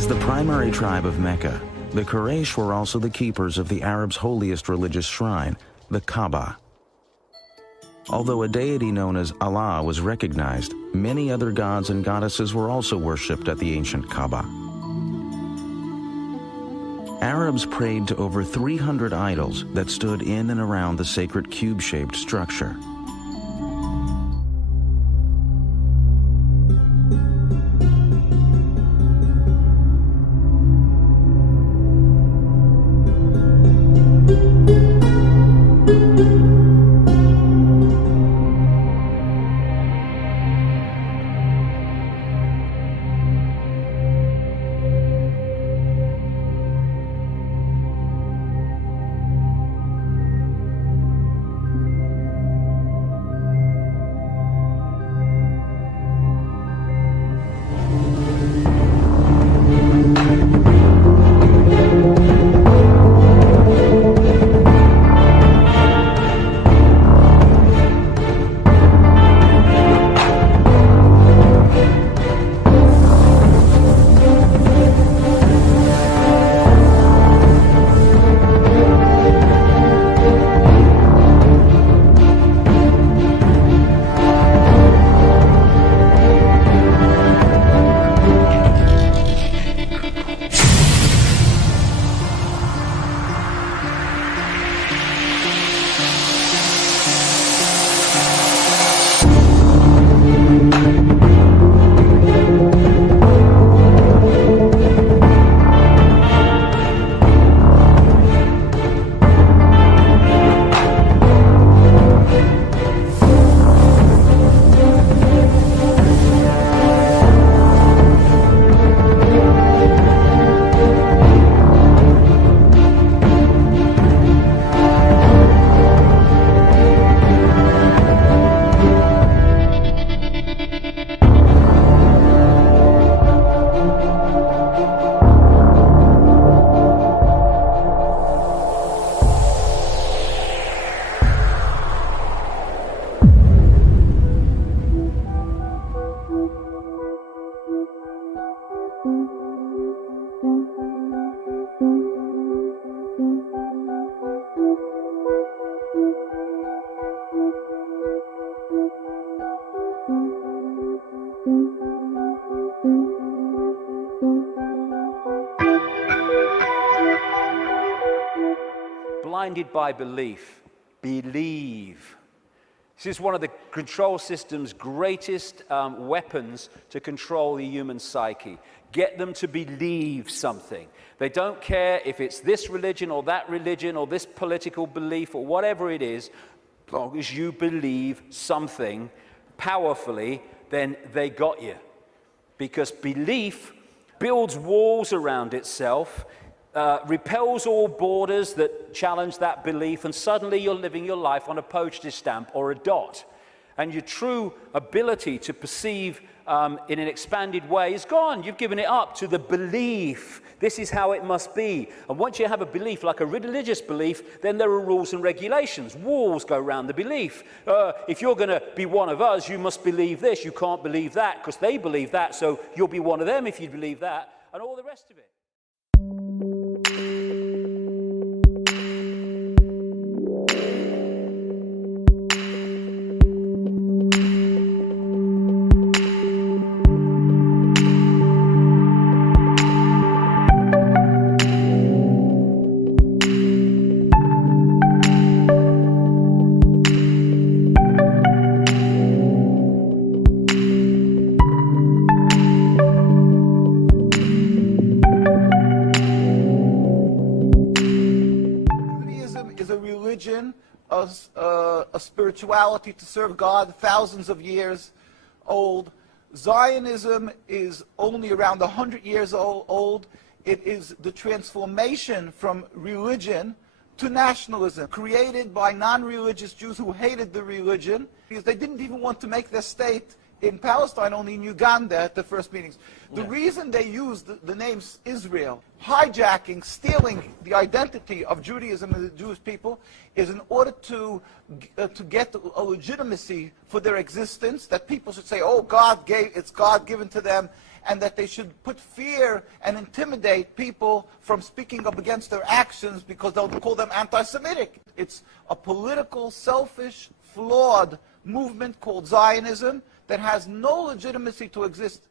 As the primary tribe of Mecca, the Quraysh were also the keepers of the Arabs' holiest religious shrine, the Kaaba. Although a deity known as Allah was recognized, many other gods and goddesses were also worshipped at the ancient Kaaba. Arabs prayed to over 300 idols that stood in and around the sacred cube-shaped structure. blinded by belief. Believe. This is one of the control system's greatest weapons to control the human psyche. Get them to believe something. They don't care if it's this religion or this political belief or whatever it is. As long as you believe something powerfully, then they got you. Because belief builds walls around itself, repels all borders that challenge that belief, and suddenly you're living your life on a postage stamp or a dot. And your true ability to perceive in an expanded way is gone. You've given it up to the belief. This is how it must be. And once you have a belief, like a religious belief, then there are rules and regulations. Walls go around the belief. If you're going to be one of us, you must believe this. You can't believe that because they believe that, so you'll be one of them if you believe that, and all the rest of it. A spirituality to serve God, thousands of years old. Zionism is only around 100 years old. It is the transformation from religion to nationalism, created by non-religious Jews who hated the religion, because they didn't even want to make their state in Palestine, only in Uganda at the first meetings. The reason they used the name Israel, hijacking, stealing the identity of Judaism and the Jewish people, is in order to get a legitimacy for their existence, that people should say, oh, it's God given to them, and that they should put fear and intimidate people from speaking up against their actions because they'll call them anti-Semitic. It's a political, selfish, flawed movement called Zionism that has no legitimacy to exist.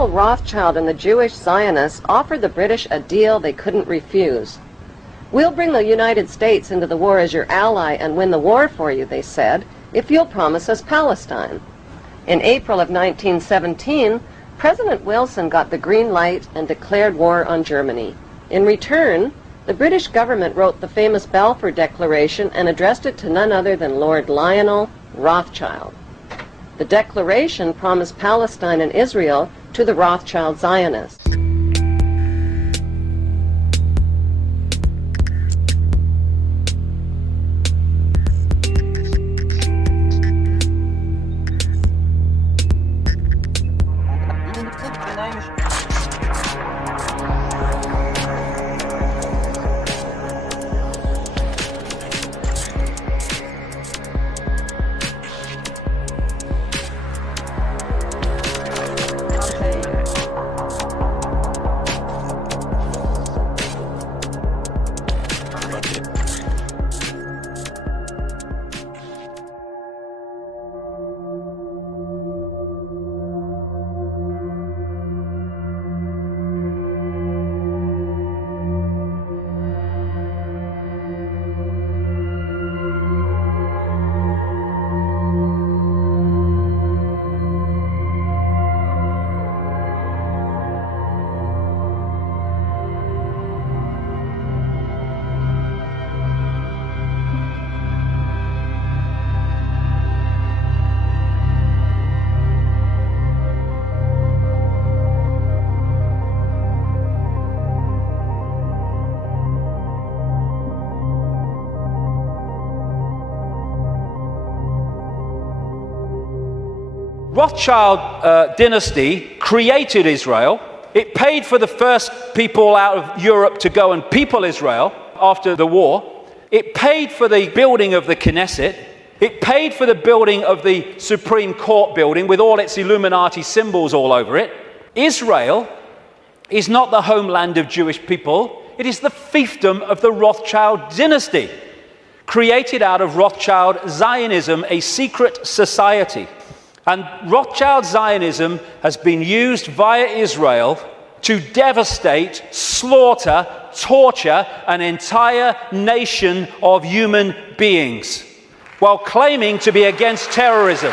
Colonel Rothschild and the Jewish Zionists offered the British a deal they couldn't refuse. "We'll bring the United States into the war as your ally and win the war for you," they said, "if you'll promise us Palestine." In April of 1917, President Wilson got the green light and declared war on Germany. In return, the British government wrote the famous Balfour Declaration and addressed it to none other than Lord Lionel Rothschild. The declaration promised Palestine and Israel to the Rothschild Zionists. Rothschild dynasty created Israel. It paid for the first people out of Europe to go and people Israel after the war. It paid for the building of the Knesset. It paid for the building of the Supreme Court building with all its Illuminati symbols all over it. Israel is not the homeland of Jewish people. It is the fiefdom of the Rothschild dynasty, created out of Rothschild Zionism, a secret society. And Rothschild Zionism has been used via Israel to devastate, slaughter, torture an entire nation of human beings while claiming to be against terrorism.